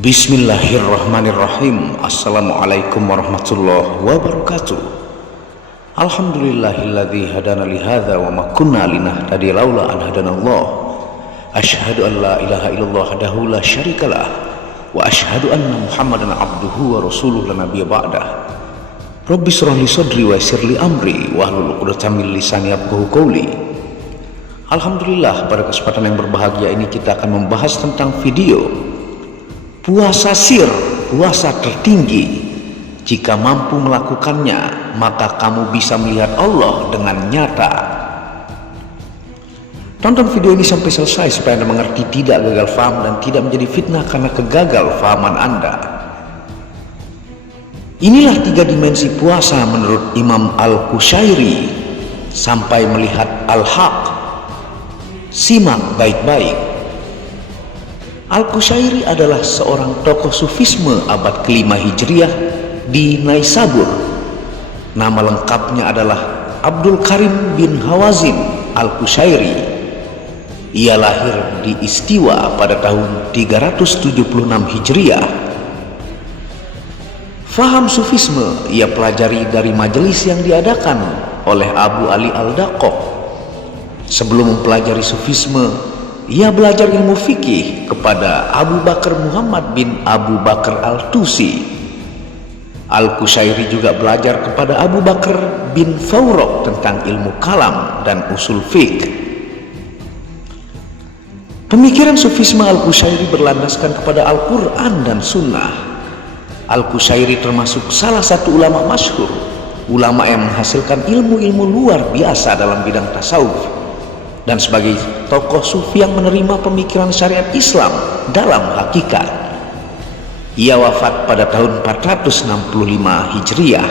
Bismillahirrahmanirrahim. Assalamualaikum warahmatullahi wabarakatuh. Alhamdulillahilladzi hadana li hadza wa ma kunna linahtadiya laula an hadanallah. Asyhadu an la ilaha illallah wahdahu la syarikalah wa asyhadu anna Muhammadan abduhu wa rasuluhu la nabiyya ba'dah. Rabbi shrah li sadri wa yassir li amri wahlul 'uqdatam min lisani yafqahu qawli. Alhamdulillah, pada kesempatan yang berbahagia ini kita akan membahas tentang video puasa sir, puasa tertinggi. Jika mampu melakukannya, maka kamu bisa melihat Allah dengan nyata. Tonton video ini sampai selesai supaya Anda mengerti, tidak gagal faham dan tidak menjadi fitnah karena kegagal fahaman Anda. Inilah 3 dimensi puasa menurut Imam Al-Qushairi sampai melihat Al-Haq. Simak baik-baik. Al-Qushairi adalah seorang tokoh sufisme abad ke-5 Hijriah di Naisabur. Nama lengkapnya adalah Abdul Karim bin Hawazin Al-Qushairi. Ia lahir di Istiwa pada tahun 376 Hijriah. Faham sufisme ia pelajari dari majelis yang diadakan oleh Abu Ali Al-Daqqaq. Sebelum mempelajari sufisme, ia belajar ilmu fikih kepada Abu Bakar Muhammad bin Abu Bakar Al-Tusi. Al-Qushairi juga belajar kepada Abu Bakar bin Fawraq tentang ilmu kalam dan usul fiqh. Pemikiran sufisme Al-Qushairi berlandaskan kepada Al-Quran dan Sunnah. Al-Qushairi termasuk salah satu ulama masyhur, ulama yang menghasilkan ilmu-ilmu luar biasa dalam bidang tasawuf, dan sebagai tokoh sufi yang menerima pemikiran syariat Islam dalam hakikat. Ia wafat pada tahun 465 Hijriah.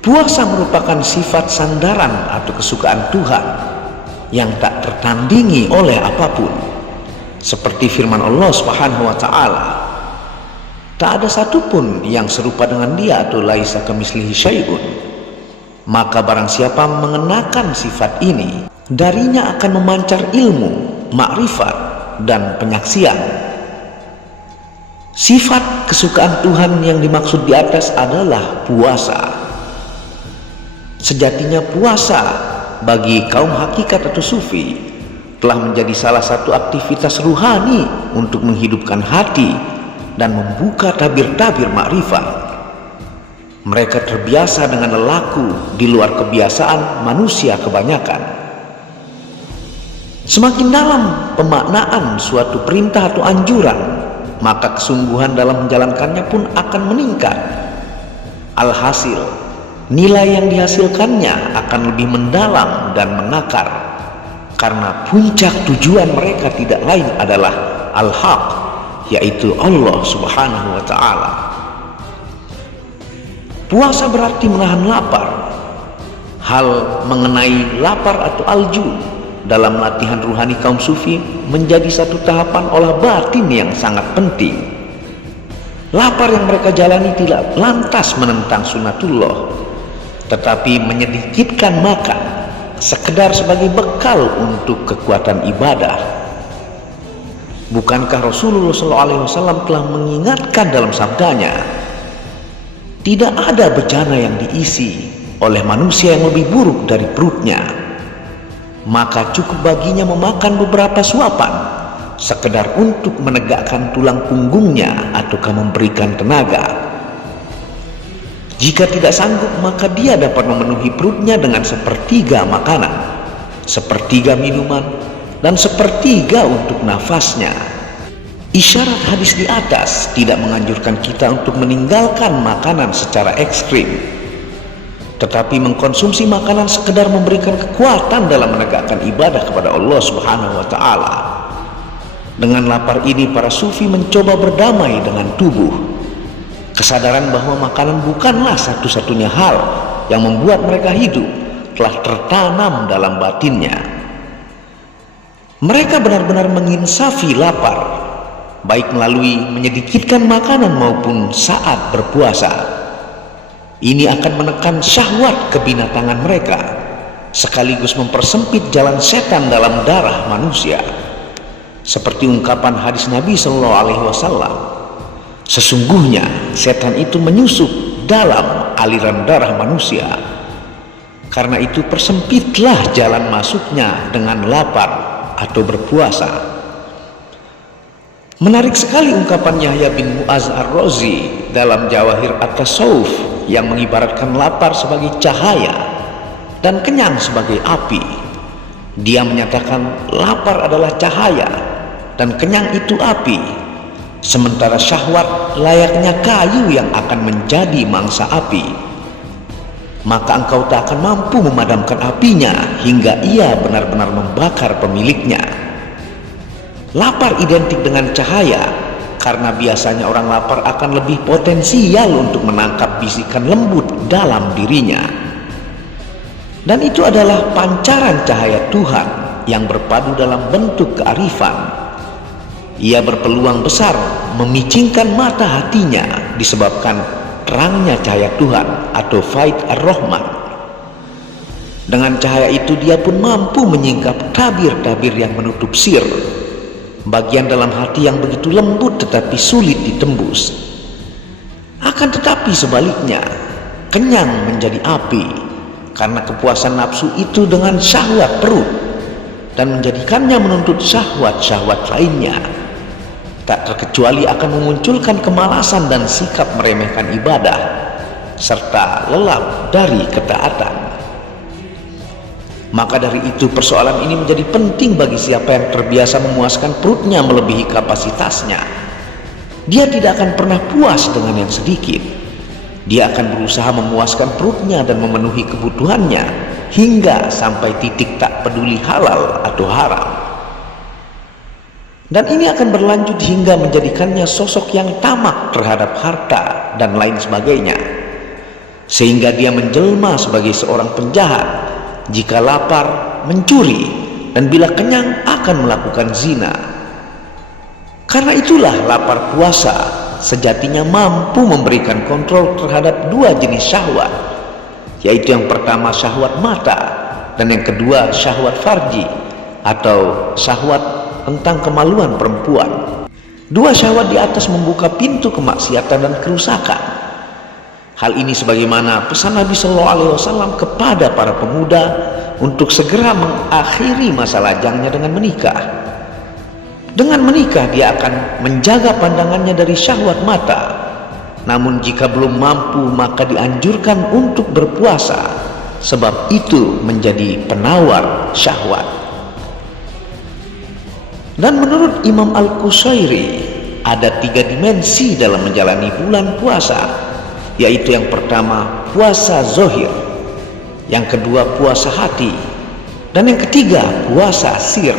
Puasa merupakan sifat sandaran atau kesukaan Tuhan yang tak tertandingi oleh apapun. Seperti firman Allah Subhanahu wa taala, tak ada satupun yang serupa dengan Dia atau laisa kamitslihi syai'un. Maka barang siapa mengenakan sifat ini, darinya akan memancar ilmu, makrifat, dan penyaksian. Sifat kesukaan Tuhan yang dimaksud di atas adalah puasa. Sejatinya puasa bagi kaum hakikat atau sufi telah menjadi salah satu aktivitas ruhani untuk menghidupkan hati dan membuka tabir-tabir makrifat. Mereka terbiasa dengan lelaku di luar kebiasaan manusia kebanyakan. Semakin dalam pemaknaan suatu perintah atau anjuran, maka kesungguhan dalam menjalankannya pun akan meningkat. Alhasil, nilai yang dihasilkannya akan lebih mendalam dan mengakar, karena puncak tujuan mereka tidak lain adalah Al-Haq, yaitu Allah Subhanahu wa ta'ala. Puasa berarti menahan lapar. Hal mengenai lapar atau alju dalam latihan ruhani kaum sufi menjadi satu tahapan olah batin yang sangat penting. Lapar yang mereka jalani tidak lantas menentang sunnatullah, tetapi menyedikitkan makan sekedar sebagai bekal untuk kekuatan ibadah. Bukankah Rasulullah SAW telah mengingatkan dalam sabdanya, tidak ada bejana yang diisi oleh manusia yang lebih buruk dari perutnya, maka cukup baginya memakan beberapa suapan sekedar untuk menegakkan tulang punggungnya ataukah memberikan tenaga. Jika tidak sanggup, maka dia dapat memenuhi perutnya dengan 1/3 makanan, 1/3 minuman, dan 1/3 untuk nafasnya. Isyarat hadis di atas tidak menganjurkan kita untuk meninggalkan makanan secara ekstrim, tetapi mengkonsumsi makanan sekedar memberikan kekuatan dalam menegakkan ibadah kepada Allah Subhanahu wa ta'ala. Dengan lapar ini, para sufi mencoba berdamai dengan tubuh. Kesadaran bahwa makanan bukanlah satu-satunya hal yang membuat mereka hidup telah tertanam dalam batinnya. Mereka benar-benar menginsafi lapar, baik melalui menyedikitkan makanan maupun saat berpuasa. Ini akan menekan syahwat kebinatangan mereka, sekaligus mempersempit jalan setan dalam darah manusia. Seperti ungkapan hadis Nabi Shallallahu Alaihi Wasallam, sesungguhnya setan itu menyusup dalam aliran darah manusia. Karena itu persempitlah jalan masuknya dengan lapar atau berpuasa. Menarik sekali ungkapan Yahya bin Mu'az Ar-Razi dalam Jawahir At-Tasawuf yang mengibaratkan lapar sebagai cahaya dan kenyang sebagai api. Dia menyatakan lapar adalah cahaya dan kenyang itu api, sementara syahwat layaknya kayu yang akan menjadi mangsa api. Maka engkau tak akan mampu memadamkan apinya hingga ia benar-benar membakar pemiliknya. Lapar identik dengan cahaya karena biasanya orang lapar akan lebih potensial untuk menangkap bisikan lembut dalam dirinya. Dan itu adalah pancaran cahaya Tuhan yang berpadu dalam bentuk kearifan. Ia berpeluang besar memicingkan mata hatinya disebabkan terangnya cahaya Tuhan atau Faid Ar-Rahman. Dengan cahaya itu dia pun mampu menyingkap tabir-tabir yang menutup sir, bagian dalam hati yang begitu lembut tetapi sulit ditembus. Akan tetapi sebaliknya, kenyang menjadi api karena kepuasan nafsu itu dengan syahwat perut dan menjadikannya menuntut syahwat-syahwat lainnya. Tak terkecuali akan memunculkan kemalasan dan sikap meremehkan ibadah serta lelap dari ketaatan. Maka dari itu persoalan ini menjadi penting bagi siapa yang terbiasa memuaskan perutnya melebihi kapasitasnya. Dia tidak akan pernah puas dengan yang sedikit. Dia akan berusaha memuaskan perutnya dan memenuhi kebutuhannya hingga sampai titik tak peduli halal atau haram. Dan ini akan berlanjut hingga menjadikannya sosok yang tamak terhadap harta dan lain sebagainya, sehingga dia menjelma sebagai seorang penjahat. Jika lapar, mencuri, dan bila kenyang akan melakukan zina. Karena itulah lapar puasa sejatinya mampu memberikan kontrol terhadap dua jenis syahwat, yaitu yang pertama syahwat mata dan yang kedua syahwat farji atau syahwat tentang kemaluan perempuan. Dua syahwat di atas membuka pintu kemaksiatan dan kerusakan. Hal ini sebagaimana pesan Nabi Shallallahu Alaihi Wasallam kepada para pemuda untuk segera mengakhiri masa lajangnya dengan menikah. Dengan menikah dia akan menjaga pandangannya dari syahwat mata. Namun jika belum mampu maka dianjurkan untuk berpuasa, sebab itu menjadi penawar syahwat. Dan menurut Imam Al-Qusairi ada 3 dimensi dalam menjalani bulan puasa, yaitu yang pertama puasa zohir, yang kedua puasa hati, dan yang ketiga puasa sir.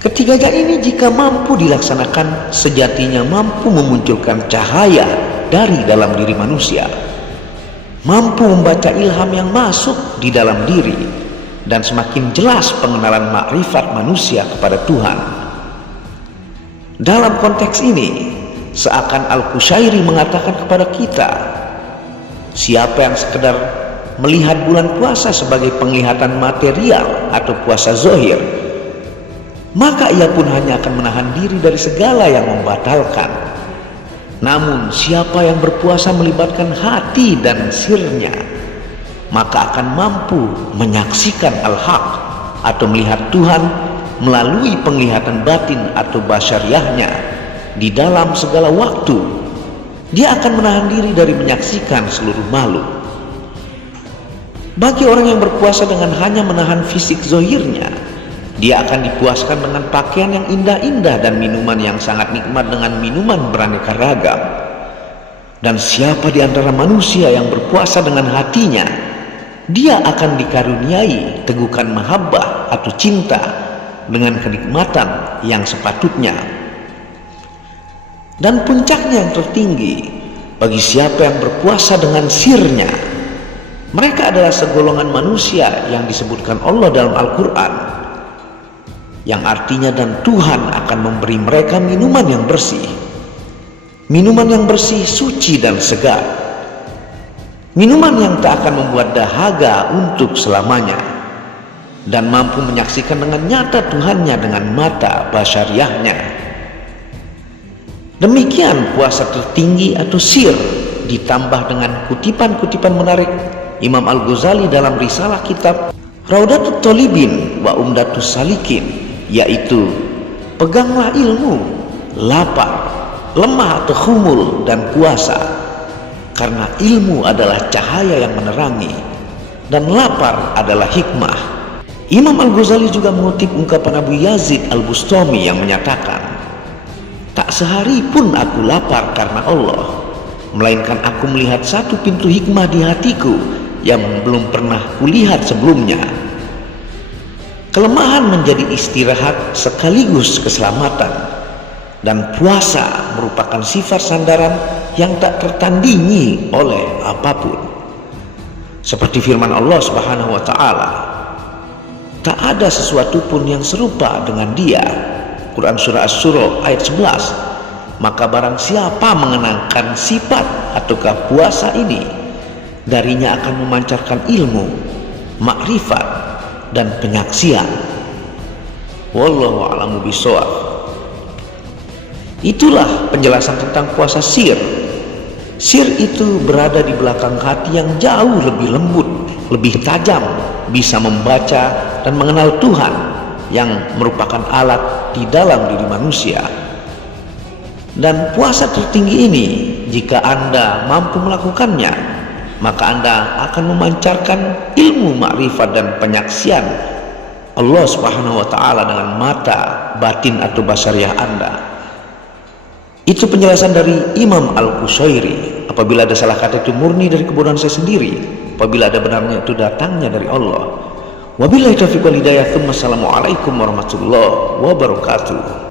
Ketiganya ini jika mampu dilaksanakan sejatinya mampu memunculkan cahaya dari dalam diri manusia, mampu membaca ilham yang masuk di dalam diri, dan semakin jelas pengenalan makrifat manusia kepada Tuhan. Dalam konteks ini, seakan Al-Qusairi mengatakan kepada kita, siapa yang sekedar melihat bulan puasa sebagai penglihatan material atau puasa zohir, maka ia pun hanya akan menahan diri dari segala yang membatalkan. Namun siapa yang berpuasa melibatkan hati dan sirnya, maka akan mampu menyaksikan al-haq atau melihat Tuhan melalui penglihatan batin atau basyariahnya di dalam segala waktu. Dia akan menahan diri dari menyaksikan seluruh makhluk. Bagi orang yang berpuasa dengan hanya menahan fisik zohirnya, dia akan dipuaskan dengan pakaian yang indah-indah dan minuman yang sangat nikmat dengan minuman beraneka ragam. Dan siapa di antara manusia yang berpuasa dengan hatinya, dia akan dikaruniai tegukan mahabbah atau cinta dengan kenikmatan yang sepatutnya. Dan puncaknya yang tertinggi bagi siapa yang berpuasa dengan sirnya, mereka adalah segolongan manusia yang disebutkan Allah dalam Al-Quran, yang artinya dan Tuhan akan memberi mereka minuman yang bersih, minuman yang bersih, suci dan segar, minuman yang tak akan membuat dahaga untuk selamanya. dan mampu menyaksikan dengan nyata Tuhannya dengan mata basyariahnya. Demikian puasa tertinggi atau sir, ditambah dengan kutipan-kutipan menarik Imam Al-Ghazali dalam risalah kitab Raudatut Thalibin wa Umdatus Salikin, yaitu peganglah ilmu, lapar, lemah atau khumul, dan puasa, karena ilmu adalah cahaya yang menerangi dan lapar adalah hikmah. Imam Al-Ghazali juga mengutip ungkapan Abu Yazid Al-Bustami yang menyatakan, tak sehari pun aku lapar karena Allah, melainkan aku melihat satu pintu hikmah di hatiku yang belum pernah kulihat sebelumnya. Kelemahan menjadi istirahat sekaligus keselamatan, dan puasa merupakan sifat sandaran yang tak tertandingi oleh apapun. Seperti firman Allah Subhanahu wa taala, tak ada sesuatu pun yang serupa dengan Dia. Quran surah Asy-Syura ayat 11. Maka barang siapa mengenangkan sifat ataukah puasa ini, darinya akan memancarkan ilmu, makrifat, dan penyaksian. Wallahu a'lamu bishawab. Itulah penjelasan tentang puasa sir. Sir itu berada di belakang hati yang jauh lebih lembut, lebih tajam, bisa membaca dan mengenal Tuhan yang merupakan alat di dalam diri manusia. Dan puasa tertinggi ini, jika Anda mampu melakukannya, maka Anda akan memancarkan ilmu, makrifat, dan penyaksian Allah Subhanahu wa taala dengan mata batin atau basariah Anda. Itu penjelasan dari Imam Al-Qushairi. Apabila ada salah kata itu murni dari kebodohan saya sendiri, apabila ada benarnya itu datangnya dari Allah. Wabillahi taufiq wal hidayah. Assalamualaikum warahmatullahi wabarakatuh.